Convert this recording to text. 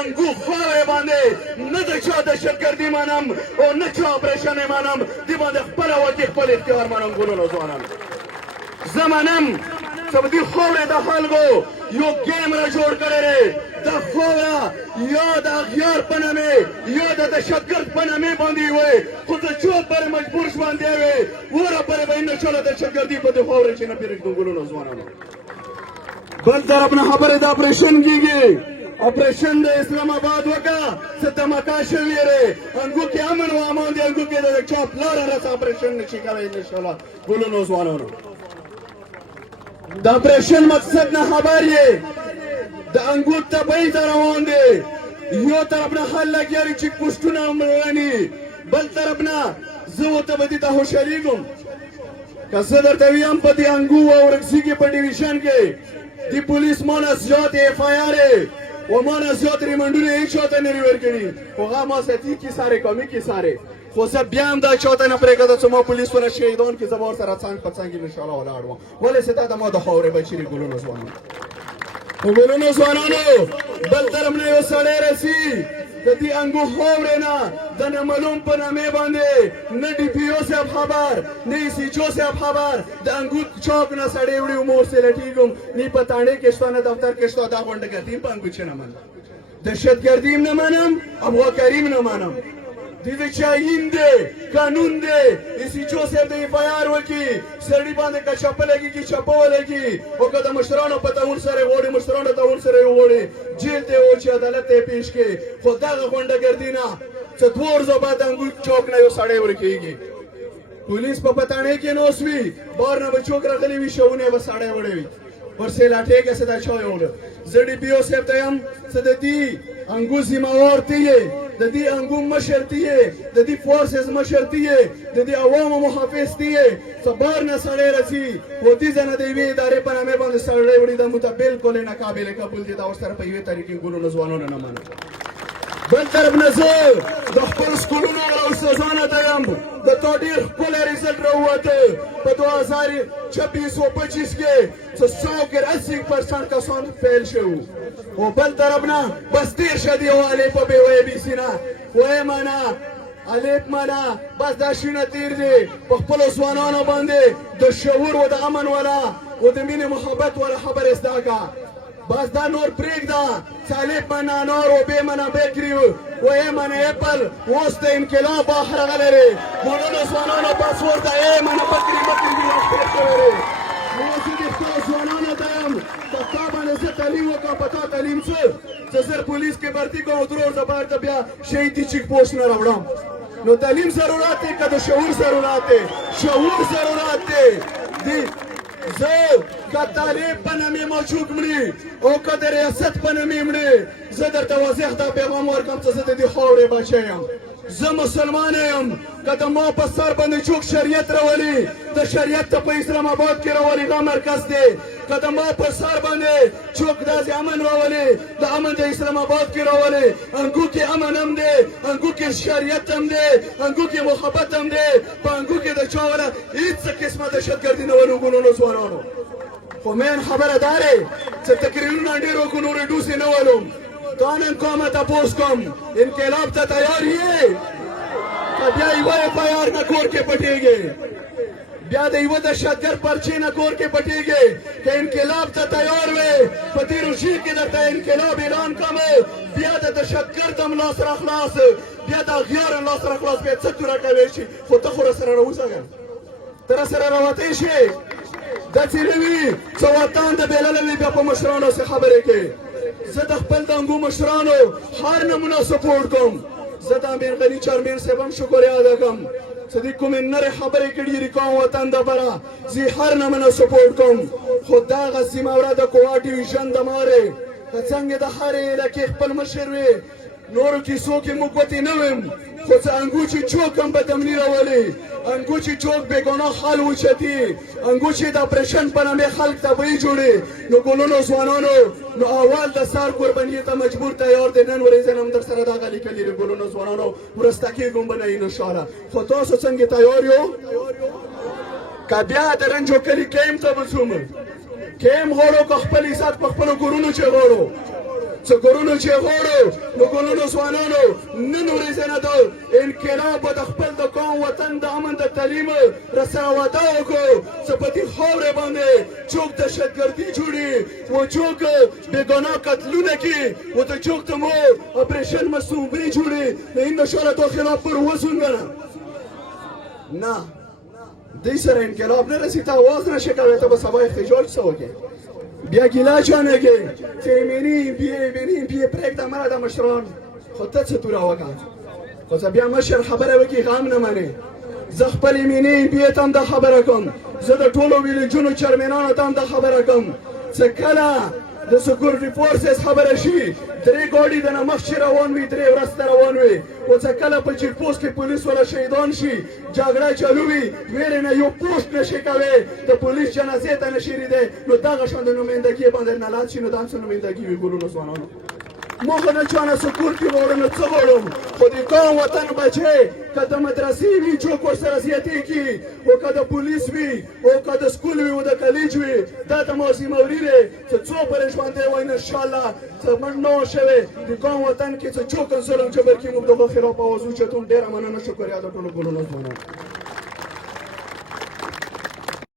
انګو خواړې باندې نه د چا دهشتګردي منم او نه چا اپریشن یې منم دې باندې خپله وکې خپل اختیار منم ګلونو ځوانانو زه منم چې په دې خاورې د خلکو یو ګیم را جوړ کړی دی دا خاوره یا د اغیار په نامې یا د دهشتګرد په نامې باندې وی خو د چوب پرې مجبور ژوندی وی وره پرې به نه چله دهشتګردي په دې خاورې چې نه پرېږدو ګلونو ځوانانو بل طرف نه خبرې د اپریشن کېږي اپریشن د اسلام آباد وکړه څه دمکا شوي دی انګو کې امن و امان دی انګو کې د چا پلار رس اپریشن نشي کولی انشاءالله ګلونو ځوانانو د اپریشن مقصد نه خبر یې د انګور تبعی ته روان دی یو طرف نه خل لګیا دي چیک پوسټونه هم رواني بل طرف نه زه ورته به دې ته هوښیارېږم که زه درته ویم په دې انګو او ورکسي کې په ډیویژن کې دی پولیس مانه زیات ایف آی آر و مانه زیات ریمنډونه هیڅ چاته نه دي ورکړي خو هغه ما ساتي کې سارے کمی کې سارے خو زه بیا هم دا چاته نه پرېږده چې ما پولیس ونه شهیدان کې زه به ورسره څنګ په څنګ انشاءالله ولاړ وم ولې چې دا د ما د خاورې بچي دي ګلونو ځوانانو ګلونو ځوانانو بل طرف نه یو سړی رسي د دې انګو خاورې نه د نامعلوم په نامې باندې نه ډي پي او صاحب خبر نه ای سی جو صاحب خبر د انګو چوک نه سړی وړي مور سے لټیږم نه په تاڼې کې شته نه دفتر کې شته دا غونډه ګردیم په انګو چې نه منم دهشتګردي نه منم افغانکاري نه منم دیده چاین دی قانون دی اسی جو صاحب د ایف آی آر وکړي سړي باندې که چپه لګي که چپه ولګي او که د مشرانو په تاون سره یې غواړي مشرانو تاون سره یې وغواړي جیل ته یې چې عدالت ته یې پیش کړي خو دغه غونډه ګردي نه چې دوه ورځو بعد انګور چوک نه یو سړی ورکېږي پولیس په پتاڼې کې ناست وي بار نه به چوک راغلی وي شونه به سړی وړی وي ورسې لاټې کې څه دا چای وړه زه ډي پي او صاحب ته یم څه د دې انګو ذمہوار ته یې د دې انګو مشر ته یې د دې فورسز مشر ته یې د دې عوامو محافظ ته یې څه بار نه سړی رسي ودیځه نه د یوې ادارې په نامې باندې سړی وړي دا مو ته بالکل ناقابل قبول دي دا ورسره په یوې طریقې ګلونو ځوانانو نه منم بل طرف نه زه د خپل سکولونو او استادانو ته یم د تا ډېر ښکلی رزلټ راووته په 2026 و 25 کې څه 180% کسان فیل شوي او بل طرف نه بس تېر شه دې والې په بې وایې بي سي نه وایې منه الف مانا بس دا شینه تیر دی په خپلو ځوانانو باندې د شعور و د امن والا و د مینې محبت والا خبرې زده کړه بس دا نور پرېږده صالح منه انار و بې منه بیکري و ای منه اپل اوس د انقلاب بحر راغلی دی ګلونو ځوانانو بس ورته ای منه بکري بکري راښکته شوی دی نو زه دې خپلو ځوانانو ته یم په تا باندې زه تعلیم وکړم په تا تعلیم څه زه زر پولیس کې بھرتي کوم او درور زه بهر ته بیا شهیدي چیک پوسټ نه راوړم نو تعلیم ضرورت دی که د شعور ضرورت دی شعور ضرورت دی زه که طالب په نامې موجود مړي او که د ریاست په نامې مړي زه درته واضح دا پیغام ورکړم چې زه د دې خاورې بچی یم زه مسلمان یم که د ما په سر باندې څوک شریعت راولي د شریعت ته په اسلام آباد کې راولي دا مرکز دی که د ما په سر باندې څوک داسې امن راولي د امن د اسلام آباد کې راولي انګو کې امن هم دی انګو کې شریعت هم دی انګو کې محبت هم دی په انګو کې د چا ولا هېڅ قسمه دهشتګردي نه ولو ګلونو ځوانانو خو مین خبره دا دی چې تقریرونه ډېر وکړو نورې ډوسې نه ولم تا نن کومه تپوس کوم انقلاب ته تیار یې که بیا یوه ایف آی آر نه کور کې پټېږي بیا د یوه دهشتګرد پرچې نه کور کې پټېږي که انقلاب ته تیار وې په تېرو شعر کې درته انقلاب اعلان کړم بیا د دهشتګرد هم لاس راخلاص بیا د اغیار هم لاس راخلاص بیا څه توره کوی شي خو ته خو راسره راوځه ته راسره راوتی شي داسې نه وي چې وطن د بېللی وي بیا په مشرانو سې خبرې کوي زه د خپل د انګو مشرانو هر نمونه سپورټ کوم زه د امیر غني چارمین صاحب هم شکر ادا کوم چې دوی کومې نرې خبرې کړي دي قوم وطن دپاره زه هر نمونه سپورټ کوم خو دغه سیمه د کووا ډیویژن د مارې که څنګه د هرې علاقې خپل مشر وي نورو کیسو کې موږ ګوتې نه ویم خو چې انګو چې چوک هم بدامني راولي انګو چې چوک بېګناه خال اوچتي انګو چې د اپریشن په نامې خلک تبعی جوړي نو ګلونو ځوانانو نو اول د سر قرباني ته مجبور تیار دی نن ورځ هم در سره دغه لیکلي دي ګلونو ځوانانو وروسته کېږم به نه انشاءالله خو تاسو څنګه تیار یو که بیا د رنجو کلي کیم ته به ځوم کیم غواړو که خپل عزت په خپلو کورونو چې غواړو څه ګورونو چې غواړو نو ګورونو ځوانانو نن ورځې نه د انقلاب د خپل د قوم وطن د امن د تعلیم رسا وعده وکړو چې په دې خاورې باندې څوک دهشتګردي جوړي و څوک بېګناه قتلونه کوي و د څوک ته مو اپریشن مصوبې جوړي نو انشاءالله تو خلاف پر وسونګنه نه دې سره انقلاب نه رسي ته آواز نشي کولی ته به سبا احتجاج څه وکړې بیا ګیله چانه کې چې مینې بیا پرېږده مړه د مشران خو ته څه توره وکړه خو زه بیا مشر خبره وکړي غم نه منې زه خپلې مینې بیا ته هم دا خبره کوم زه د ټولو ویلیجونو چرمنانو ته هم دا خبره کوم چې کله د سکیورټي فورسز خبره شي درې ګاډي د نه مخکې روان وي درې ورځ ته روان وي خو چې کله په چیک پوسټ کې پولیس والا شهیدان شي جګړه چالو وي ویرې نه یو پوسټ نشي کولی د پولیس جنازې ته نشي ریدی نو دغه شان د نمایندګۍ باندې نلات شي نو دا هم څه نمایندګي وي ګلونو ځوانانو ما خو نه چانه سکیورټي غواړم نو څه غواړم خو د قوم وطن بچی که د مدرسې وي څوک ورسره زیاتېږي او که د پولیس وي او که د سکول وي او د کلیج وي دا ته ما ذمهوري دی چې څو پرې ژوندی وای انشاءالله څه مړ نه و شوی د قوم وطن کې څه څوک ظلم جبر کړي موږ د هغو خلاف اواز اوچتوم ډېره مننه شکریه د ټولو ګلونو ځوانانو